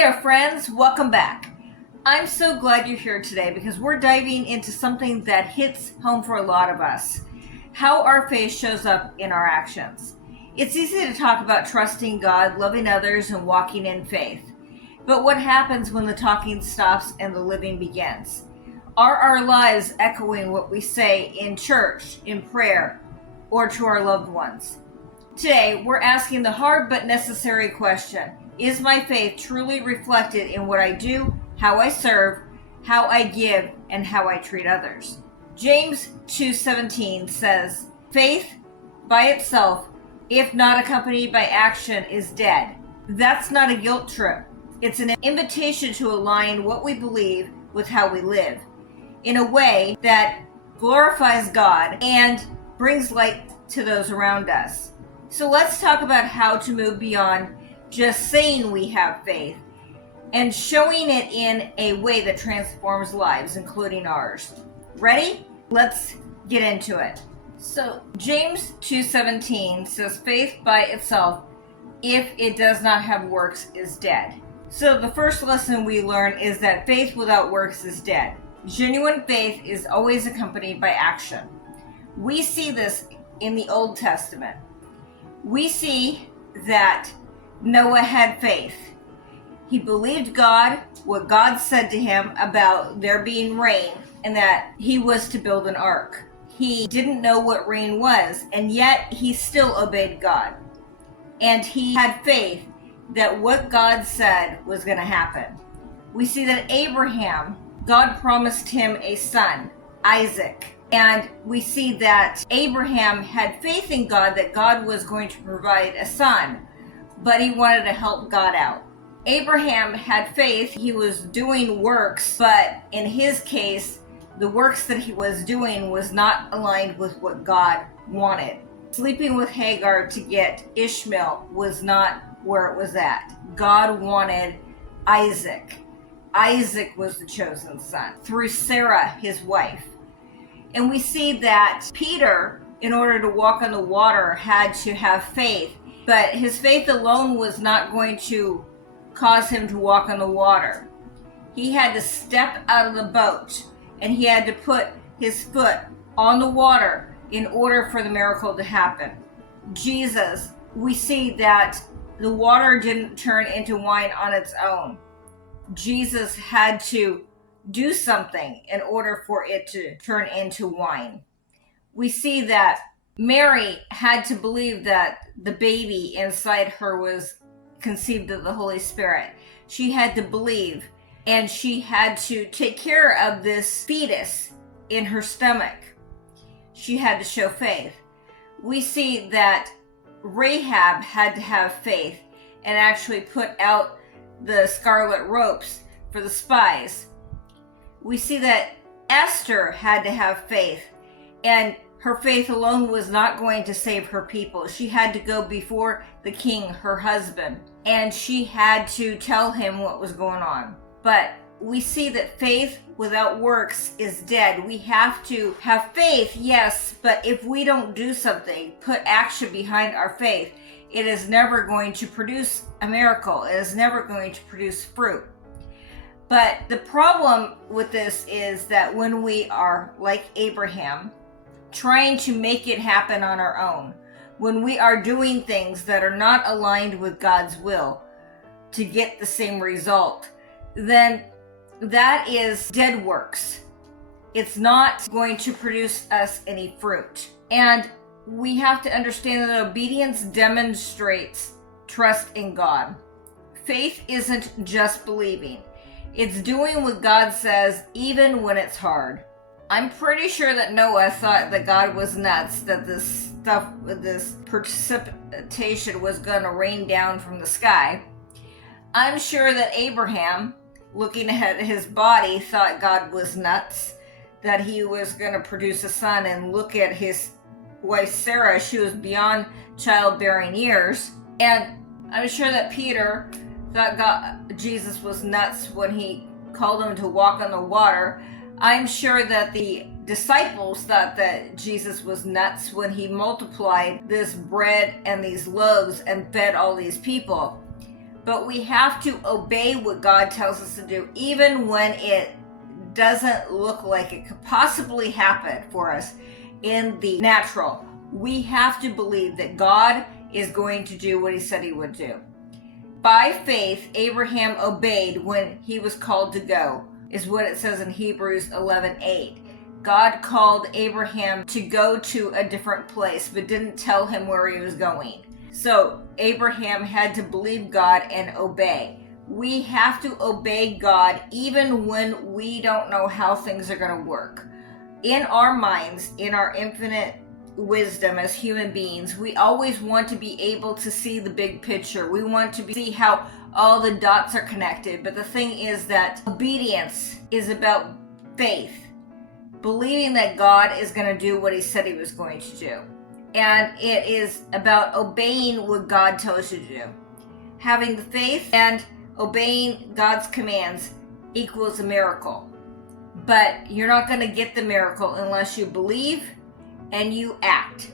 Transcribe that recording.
there, friends. Welcome back. I'm so glad you're here today because we're diving into something that hits home for a lot of us: how our faith shows up in our actions. It's easy to talk about trusting God, loving others, and walking in faith. But what happens when the talking stops and the living begins? Are our lives echoing what we say in church, in prayer, or to our loved ones? Today, we're asking the hard but necessary question: is my faith truly reflected in what I do, how I serve, how I give, and how I treat others? James 2:17 says, "Faith by itself, if not accompanied by action, is dead." That's not a guilt trip. It's an invitation to align what we believe with how we live, in a way that glorifies God and brings light to those around us. So let's talk about how to move beyond just saying we have faith and showing it in a way that transforms lives, including ours. Ready? Let's get into it. So James 2:17 says, "Faith by itself, if it does not have works, is dead." So the first lesson we learn is that faith without works is dead. Genuine faith is always accompanied by action. We see this in the Old Testament. We see that Noah had faith. He believed God, what God said to him about there being rain, and that he was to build an ark. He didn't know what rain was, and yet he still obeyed God. And he had faith that what God said was going to happen. We see that Abraham, God promised him a son, Isaac. And we see that Abraham had faith in God that God was going to provide a son, but he wanted to help God out. Abraham had faith. He was doing works, but in his case, the works that he was doing was not aligned with what God wanted. Sleeping with Hagar to get Ishmael was not where it was at. God wanted Isaac. Isaac was the chosen son through Sarah, his wife. And we see that Peter, in order to walk on the water, had to have faith, but his faith alone was not going to cause him to walk on the water. He had to step out of the boat, and he had to put his foot on the water in order for the miracle to happen. Jesus, we see that the water didn't turn into wine on its own. Jesus had to do something in order for it to turn into wine. We see that Mary had to believe that the baby inside her was conceived of the Holy Spirit. She had to believe, and she had to take care of this fetus in her stomach. She had to show faith. We see that Rahab had to have faith and actually put out the scarlet ropes for the spies. We see that Esther had to have faith, and her faith alone was not going to save her people. She had to go before the king, her husband, and she had to tell him what was going on. But we see that faith without works is dead. We have to have faith, yes, but if we don't do something, put action behind our faith, it is never going to produce a miracle. It is never going to produce fruit. But the problem with this is that when we are like Abraham, trying to make it happen on our own, when we are doing things that are not aligned with God's will to get the same result, then that is dead works. It's not going to produce us any fruit. And we have to understand that obedience demonstrates trust in God. Faith isn't just believing. It's doing what God says, even when it's hard. I'm pretty sure that Noah thought that God was nuts, that this precipitation was going to rain down from the sky. I'm sure that Abraham, looking at his body, thought God was nuts, that he was going to produce a son. And look at his wife Sarah, she was beyond childbearing years. And I'm sure that Peter thought Jesus was nuts when he called him to walk on the water. I'm sure that the disciples thought that Jesus was nuts when he multiplied this bread and these loaves and fed all these people. but we have to obey what God tells us to do, even when it doesn't look like it could possibly happen for us in the natural. We have to believe that God is going to do what he said he would do. By faith, Abraham obeyed when he was called to go, is what it says in Hebrews 11:8. God called Abraham to go to a different place, but didn't tell him where he was going. So Abraham had to believe God and obey. We have to obey God even when we don't know how things are going to work. In our minds, in our infinite wisdom as human beings, we always want to be able to see the big picture. We want to see how all the dots are connected. But the thing is that obedience is about faith, believing that God is going to do what he said he was going to do. And it is about obeying what God tells you to do. Having the faith and obeying God's commands equals a miracle. But you're not going to get the miracle unless you believe and you act.